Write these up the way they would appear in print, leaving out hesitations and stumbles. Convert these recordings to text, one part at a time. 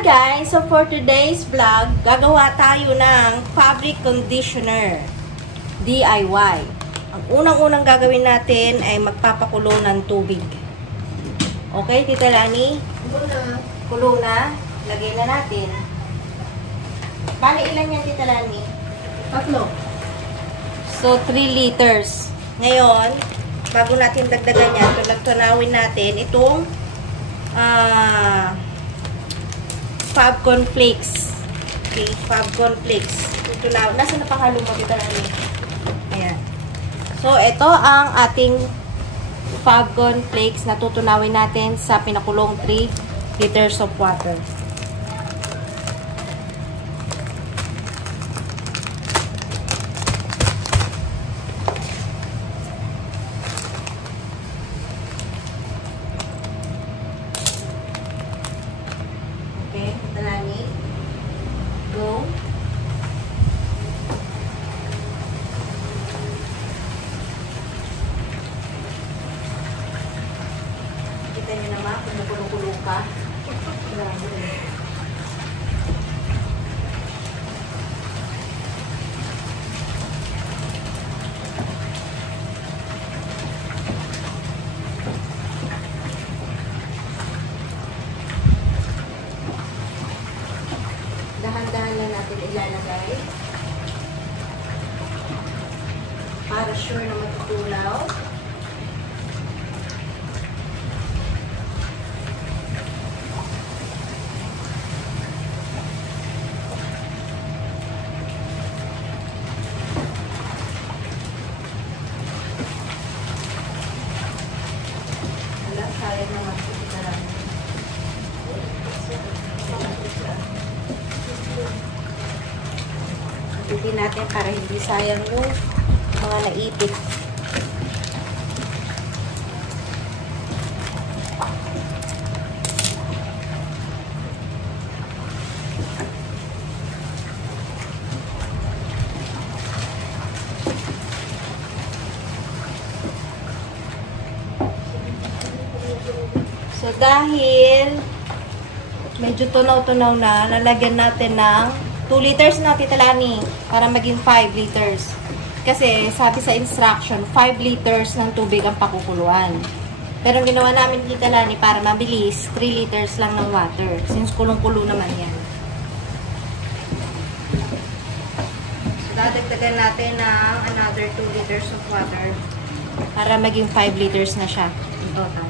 Hi guys! So for today's vlog, gagawa tayo ng fabric conditioner DIY. Ang unang-unang gagawin natin ay magpapakulo ng tubig. Okay, Tita Lani? Kulo na. Lagay na natin. Bali, ilan yan, Tita Lani? 3. So, 3 liters. Ngayon, bago natin dagdagan yan, tunawin natin itong Fab Corn Flakes. Okay, Fab Corn Flakes. Ito na. Nasa napakalo mo dito na. Ayan. So, ito ang ating Fab Corn Flakes na tutunawin natin sa pinakulong 3 liters of water. Go. Kita niyo naman kung nakulong-kulong ka. Dahan-dahan lang natin ilalagay para sure na matutunaw. Wala, sayang naman ito na lang. Pagpipin natin para hindi sayang yung mga naipit. So, dahil medyo tunaw-tunaw na, lalagyan natin ng 2 liters na, Tita Lani, para maging 5 liters. Kasi, sabi sa instruction, 5 liters ng tubig ang pakukuluan. Pero ginawa namin, Tita Lani, para mabilis, 3 liters lang ng water. Since kulong-kulo naman yan. So, dadagdagan natin ng another 2 liters of water para maging 5 liters na siya in total.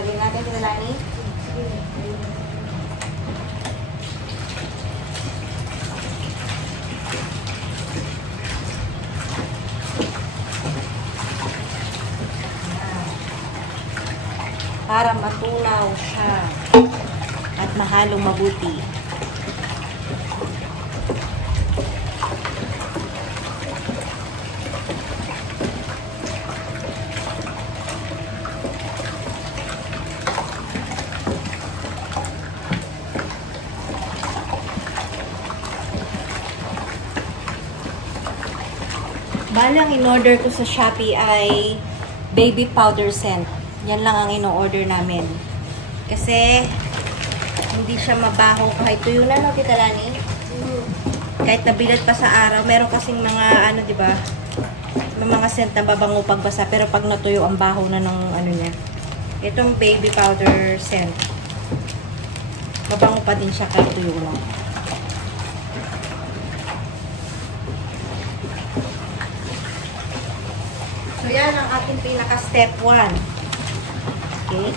Lagyan natin Tita Lani. Para matunaw siya at mahalong mabuti. Balang in-order ko sa Shopee ay baby powder scent. Yan lang ang in-order namin. Kasi hindi siya mabaho kahit tuyo na, no, Tita Lani? Kahit nabilad pa sa araw, meron kasing mga ano, 'di ba? May mga scent na babango pagbasa, pero pag natuyo ang baho na ng ano niya. Itong baby powder scent. Mabango pa din siya kahit tuyo lang. So, yan ang ating pinaka-step 1. Okay?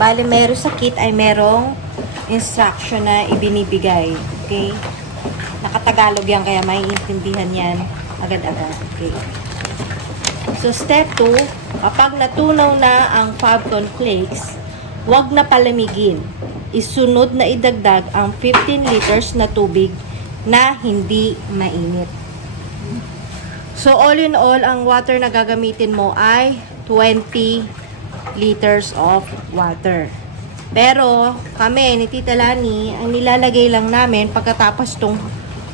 Bali, meron sa kit ay merong instruction na ibinibigay. Okay? Nakatagalog yan, kaya maiintindihan yan agad-agad. Okay? So, step 2, kapag natunaw na ang Fab Corn Flakes, huwag na palamigin. Isunod na idagdag ang 15 liters na tubig na hindi mainit. So, all in all, ang water na gagamitin mo ay 20 liters of water. Pero, kami, ni Tita Lani, ang nilalagay lang namin pagkatapos tong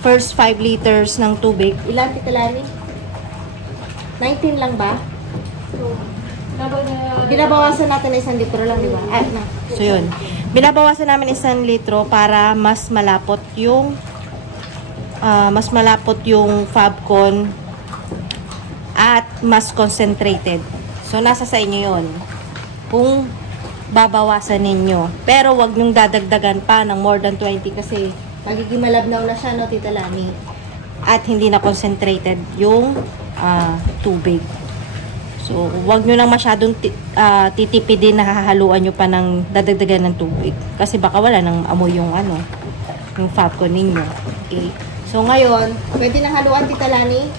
first 5 liters ng tubig. Ilan, Tita Lani? 19 lang ba? Binabawasan natin na 1 litro lang, di ba? So, yun. Binabawasan namin 1 litro para mas malapot yung Fabcon at mas concentrated. So, nasa sa inyo yun. Kung babawasan ninyo. Pero, wag nyong dadagdagan pa ng more than 20 kasi magiging malabnaw na siya, no, Tita Lani? At hindi na concentrated yung tubig. So, wag nyo nang masyadong titipidin na hahaluan nyo pa ng dadagdagan ng tubig. Kasi baka wala nang amoy yung yung Fabcon ninyo. Okay. So, ngayon, pwede nang haluan, Tita Lani?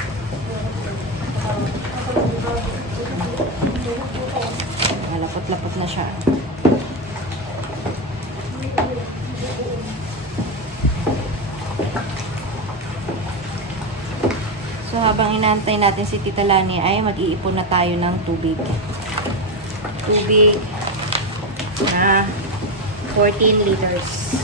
Lapot-lapot na siya. So, habang inaantay natin si Tita Lani ay mag-iipon na tayo ng tubig. Tubig na 14 liters.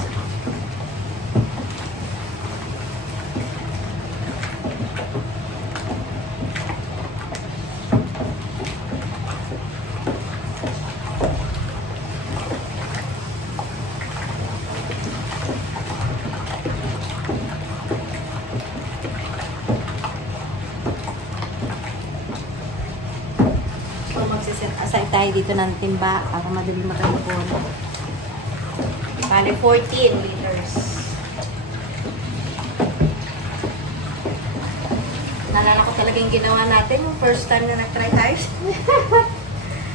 Aside tayo dito ng timba para madali makalipon. Bale, 14 liters. Nalala ko talaga yung ginawa natin yung first time na nag-try tayo.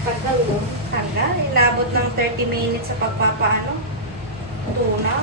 Tagal, no? Tagal. Inabot ng 30 minutes sa pagpapaano. Tunaw.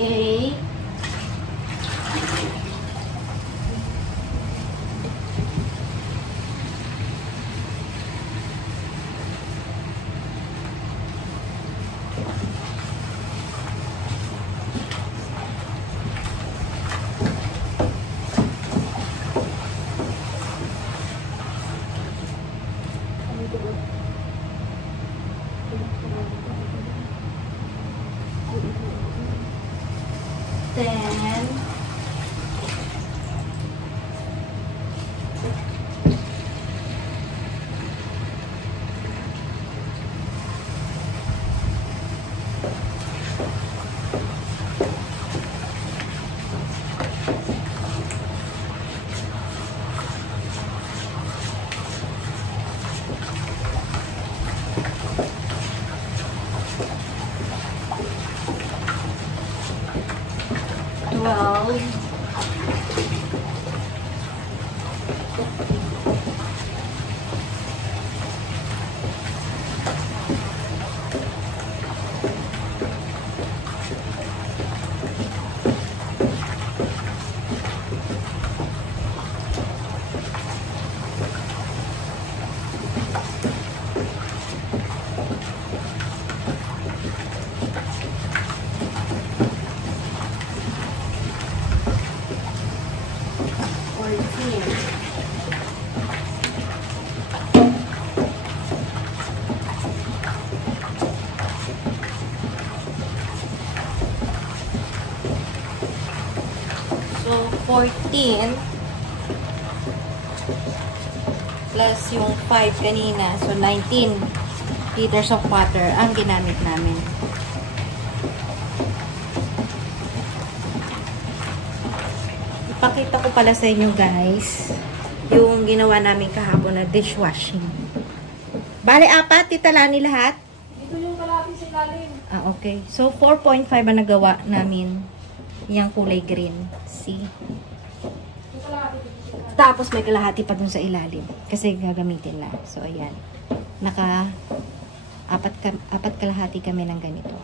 Okay. Then, well, 14 plus yung 5 kanina. So, 19 liters of water ang ginamit namin. Ipakita ko pala sa inyo guys yung ginawa namin kahapon na dishwashing. Bale, 4 Tita Lani lahat? Dito yung kalapis sa ilalim. Okay. So, 4.5 ang nagawa namin. Yung kulay green. See? Tapos may kalahati pa dun sa ilalim. Kasi gagamitin na. So, ayan. Apat kalahati kami ng ganito.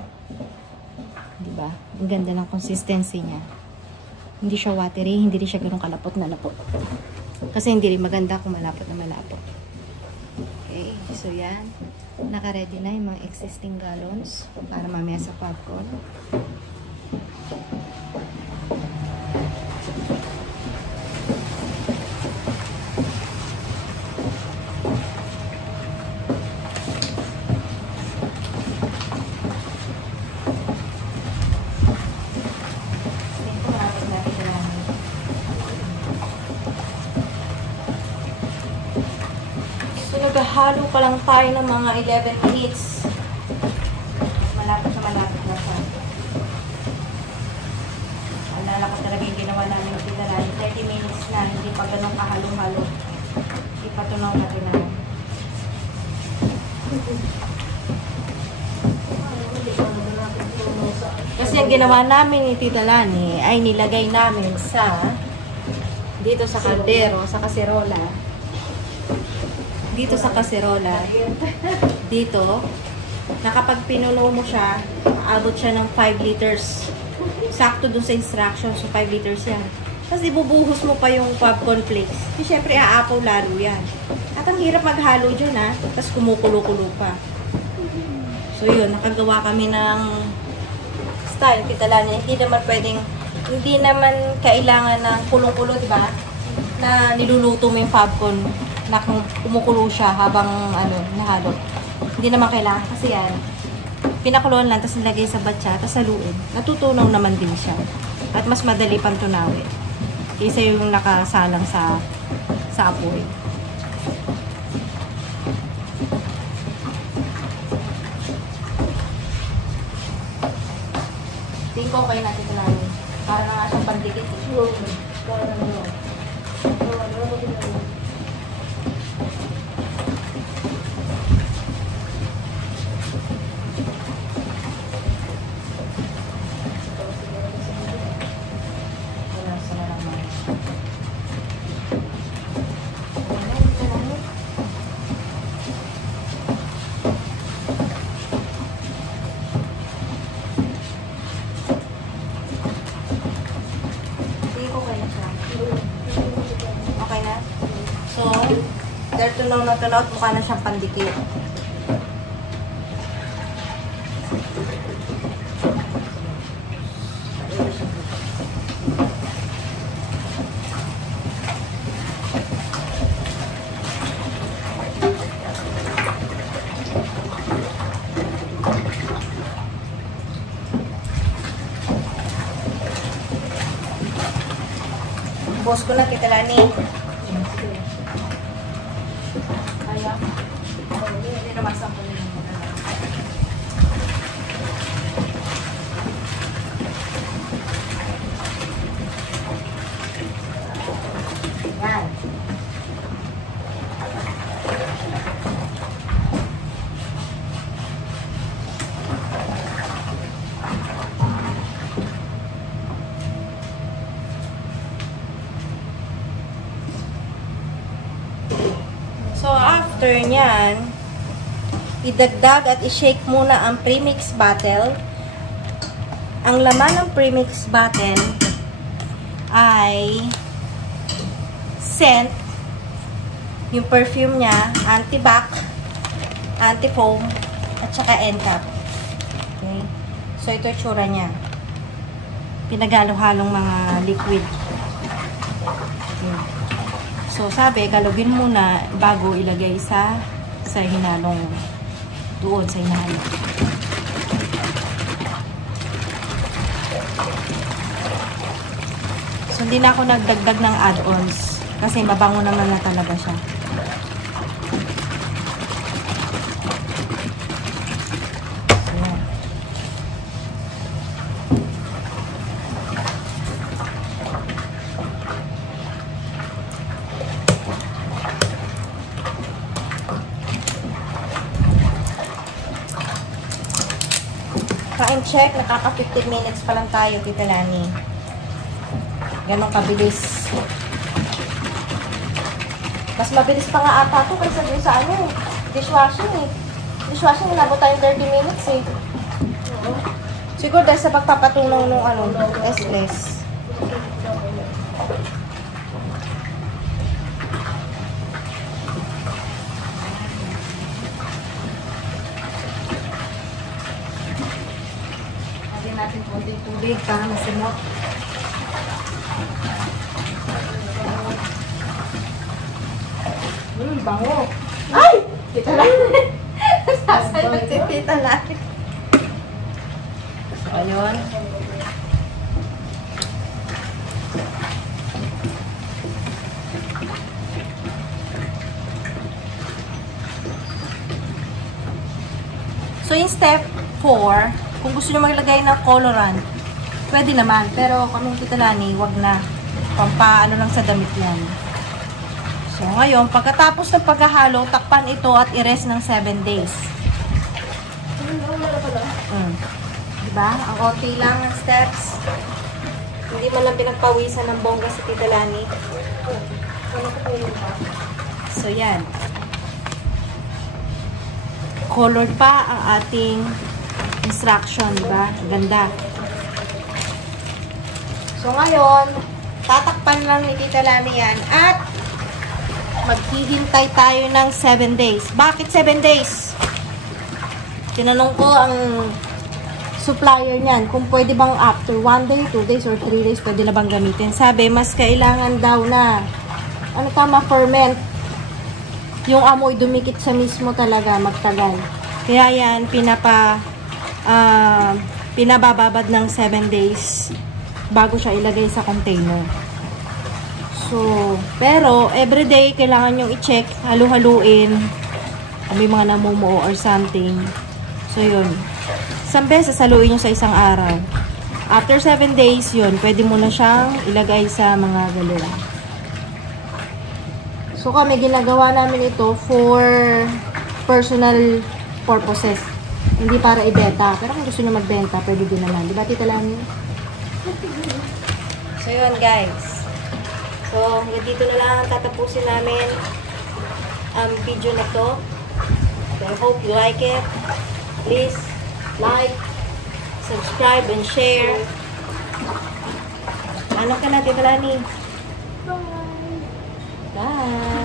Diba? Ang ganda ng consistency niya. Hindi siya watery. Hindi rin siya ganun kalapot na lapot. Kasi hindi rin maganda kung malapot na malapot. Okay. So, yan. Naka-ready na yung mga existing gallons para mamaya sa popcorn. Naghahalo pa lang tayo ng mga 11 minutes. Malapit na siya. Alala ko talaga yung ginawa namin ng pinalali. 30 minutes na, hindi pa ganun kahalo-halo. Ipatunaw natin na. Kasi yung ginawa namin ni Tita Lani ay nilagay namin dito sa kaldero, sa kaserola. Dito sa kaserola, dito, na kapag pinuno mo siya, aabot siya ng 5 liters. Sakto dun sa instructions, so 5 liters yan. Tapos ibubuhos mo pa yung popcorn flakes. Kasi syempre, aapaw lalo yan. At ang hirap maghalo dyan, ha? Tapos kumukulo-kulo pa. So yun, nakagawa kami ng style, Tita Lani. Hindi naman kailangan ng kulong-kulo, diba? Na niluluto mo yung popcorn na kumukulo siya habang nahalo. Hindi naman kailangan kasi yan. Pinakuluan lang, tapos nilagay sa batya, tapos haluin. Natutunaw naman din siya. At mas madali pang tunawin. Kaysa yung nakasalang sa apoy. Tingin ko okay natin tunawin. Para na nga siyang pandikit. Para na mo. Okay na? So, dahil tunaw na tunaw, mukha na siyang pandikit. Boss ko na, Tita Lani. Kaya? Hindi naman sa puno. Yan. So, after nyan, idagdag at i-shake muna ang premix bottle. Ang laman ng premix bottle ay scent, yung perfume niya, anti-bac, anti-foam, at saka end cap. Okay? So, ito yung tsura niya. Pinagalo-halong mga liquid. Okay. So, sabi, galugin muna bago ilagay sa hinalong doon sa hinalong. So, hindi na ako nagdagdag ng add-ons. Kasi mabango naman na talaga siya. Time check, nakaka 15 minutes pa lang tayo, Tita Lani. Ganon kabilis. Mas mabilis pa nga ata ito kaysa din sa ano, dishwashing eh. Dishwashing, inabot tayong 30 minutes eh. Siguro dahil sa pagpapatunaw nung ano, less. Natin konting tubig para masimot. Bango. Ay! Tita lang. Sasayang si Tita lang. So, ayun. So, yung step 4, kung gusto nyo maglagay ng colorant, pwede naman. Pero kami Tita Lani, wag na. Pampaano lang sa damit yan. So, ngayon, pagkatapos ng paghahalo, takpan ito at i-rest ng 7 days. Diba? Ang konti lang ng steps. Hindi man lang pinagpawisan ng bongga si Tita Lani. So, yan. Colored pa ang ating instruction, diba? Ganda. So, ngayon, tatakpan lang ni Tita Lani yan at maghihintay tayo ng 7 days. Bakit 7 days? Tinanong ko ang supplier niyan kung pwede bang after 1 day, 2 days, or 3 days pwede na bang gamitin. Sabi, mas kailangan daw na ferment. Yung amoy dumikit sa mismo talaga, magtagal. Kaya yan, pinabababad ng 7 days bago siya ilagay sa container. So, pero everyday kailangan nyo i-check, halu-haluin kung may mga namumuo or something. So, yun. Isang beses haluin nyo sa isang araw. After 7 days, yun, pwede mo na siyang ilagay sa mga galera. So, kami ginagawa namin ito for personal purposes. Hindi para ibenta. Pero kung gusto nyo magbenta, pwede din naman. Diba, Tita Lani? So, yun, guys. So, hanggang dito na lang tatapusin namin ang video na to. So, I hope you like it. Please like, subscribe, and share. Ano ka na, Tita Lani? Bye! Bye!